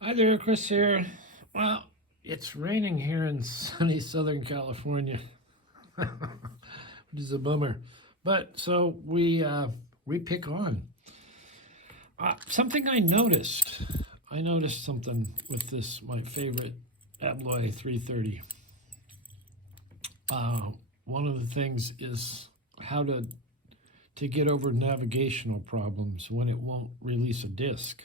Hi there, Chris here. Well, it's raining here in sunny Southern California, which is a bummer. But so we pick on. Something I noticed. I noticed something with this my favorite Abloy 330. Uh, One of the things is how to get over navigational problems when it won't release a disk.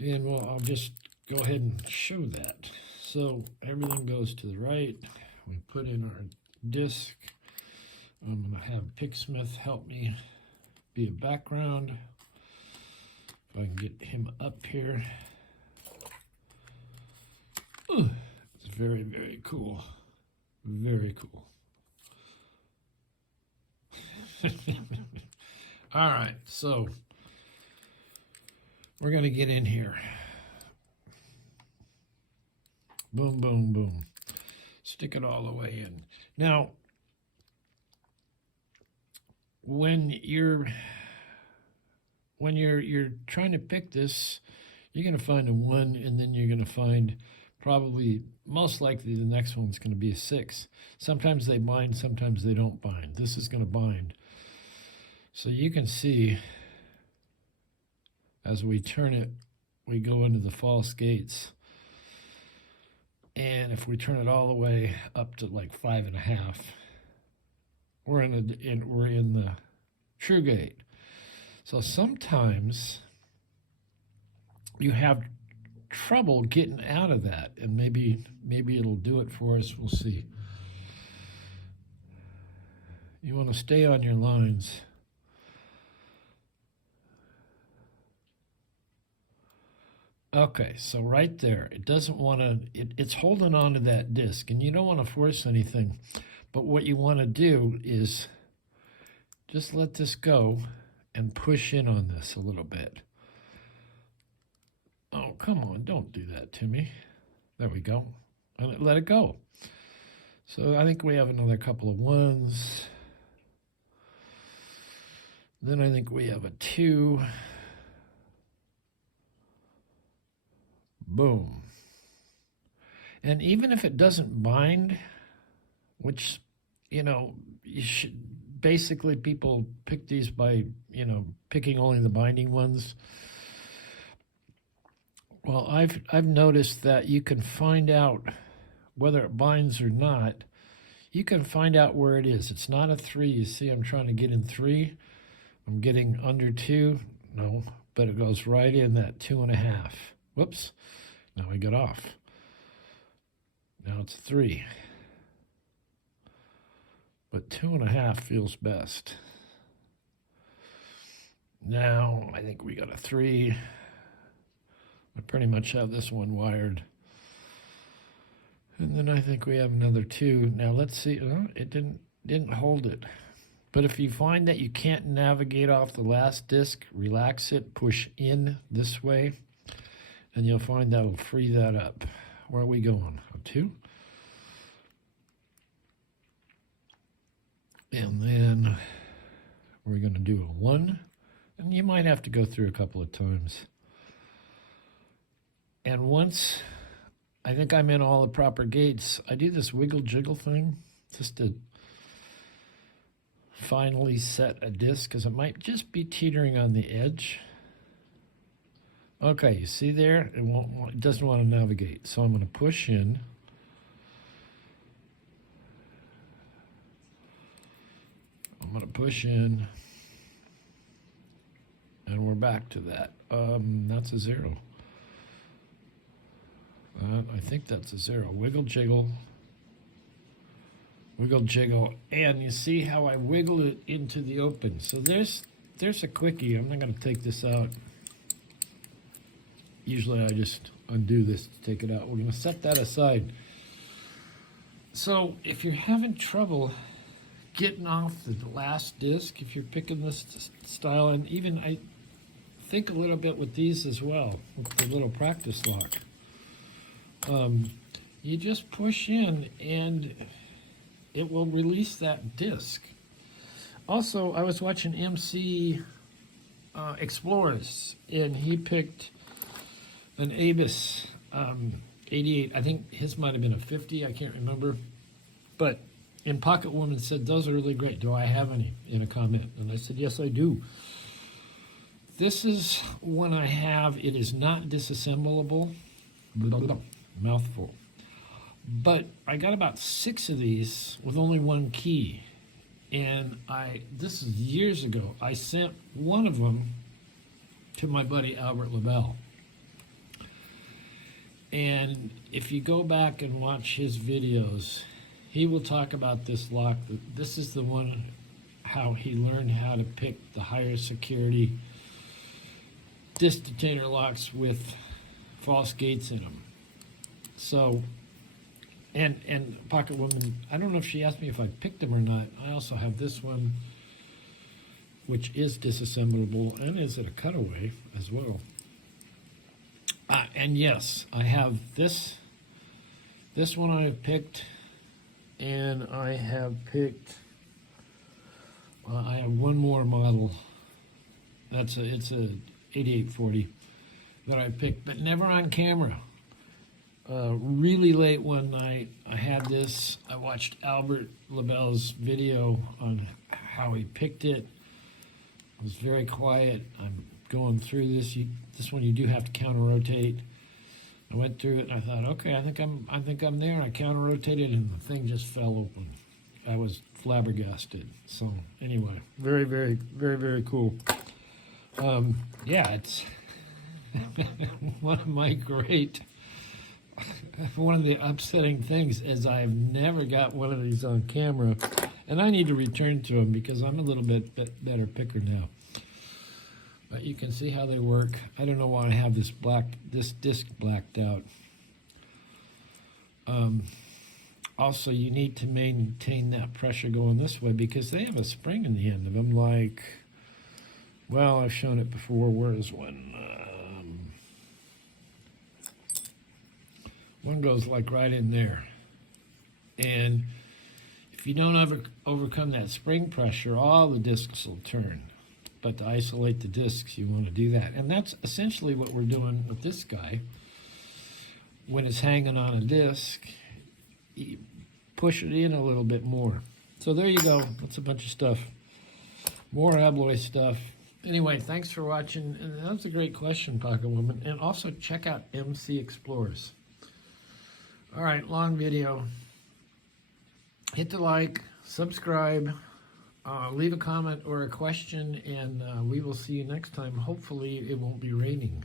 And well, I'll just go ahead and show that. So everything goes to the right. We put in our disk. I'm going to have Picksmith help me be a background. If I can get him up here. Ooh, it's very, very cool. Very cool. All right, so we're going to get in here. Boom, boom, boom. Stick it all the way in. Now, when you're trying to pick this, you're going to find a 1, and then you're going to find probably most likely the next one's going to be a 6. Sometimes they bind, sometimes they don't bind. This is going to bind. So you can see as we turn it, we go into the false gates. And if we turn it all the way up to like 5.5, we're in the true gate. So sometimes you have trouble getting out of that, and maybe it'll do it for us. We'll see. You want to stay on your lines. Okay, so right there, it doesn't want to, it's holding on to that disc, and you don't want to force anything. But what you want to do is just let this go and push in on this a little bit. Oh, come on, don't do that to me. There we go. And let it go. So I think we have another couple of 1s. Then I think we have a 2. Boom. And even if it doesn't bind, which, you should, basically people pick these by, picking only the binding ones. Well, I've noticed that you can find out whether it binds or not. You can find out where it is. It's not a 3. You see, I'm trying to get in 3. I'm getting under 2. No, but it goes right in that 2.5. Whoops. Now I got off. Now it's 3. But 2.5 feels best. Now I think we got a 3. I pretty much have this one wired. And then I think we have another 2. Now let's see. It didn't hold it. But if you find that you can't navigate off the last disc, relax it, push in this way, and you'll find that'll free that up. Where are we going? A 2? And then we're going to do a 1. And you might have to go through a couple of times. And once I think I'm in all the proper gates, I do this wiggle jiggle thing just to finally set a disc, because it might just be teetering on the edge. Okay, you see there? It doesn't want to navigate. So I'm going to push in. I'm going to push in. And we're back to that. That's a 0. I think that's a 0. Wiggle jiggle. Wiggle jiggle. And you see how I wiggled it into the open. So there's a quickie. I'm not going to take this out. Usually I just undo this to take it out. We're going to set that aside. So if you're having trouble getting off the last disc, if you're picking this style, and even I think a little bit with these as well, with the little practice lock, you just push in and it will release that disc. Also, I was watching MC Explorers, and he picked an Avis 88. I think his might have been a 50. I can't remember. But and Pocket Woman said, those are really great. Do I have any? In a comment. And I said, yes, I do. This is one I have. It is not disassemblable. Blah, blah, blah. Mouthful. But I got about 6 of these with only one key. And this is years ago, I sent one of them to my buddy Albert LaBelle. And if you go back and watch his videos, he will talk about this lock. This is the one, how he learned how to pick the higher security disc detainer locks with false gates in them. So, and Pocket Woman, I don't know if she asked me if I picked them or not. I also have this one, which is disassemblable and is at a cutaway as well. And yes, I have this one I picked, and I have picked, I have one more model. It's a 8840 that I picked, but never on camera. Really late one night, I had this. I watched Albert LaBelle's video on how he picked it. It was very quiet. I'm going through this. This one you do have to counter rotate. I went through it and I thought, okay, I think I'm there. I counter rotated and the thing just fell open. I was flabbergasted. So anyway, very, very, very, very cool. Yeah, it's one of my great. One of the upsetting things is I've never got one of these on camera, and I need to return to them because I'm a little bit better picker now. But you can see how they work. I don't know why I have this disc blacked out. Also, you need to maintain that pressure going this way because they have a spring in the end of them. Like, well, I've shown it before. Where is one? One goes like right in there. And if you don't overcome that spring pressure, all the discs will turn. But to isolate the discs, you want to do that. And that's essentially what we're doing with this guy. When it's hanging on a disc, you push it in a little bit more. So there you go. That's a bunch of stuff. More Abloy stuff. Anyway, thanks for watching. And that was a great question, Pocket Woman. And also check out MC Explorers. All right, long video. Hit the like, subscribe, leave a comment or a question, and we will see you next time. Hopefully it won't be raining.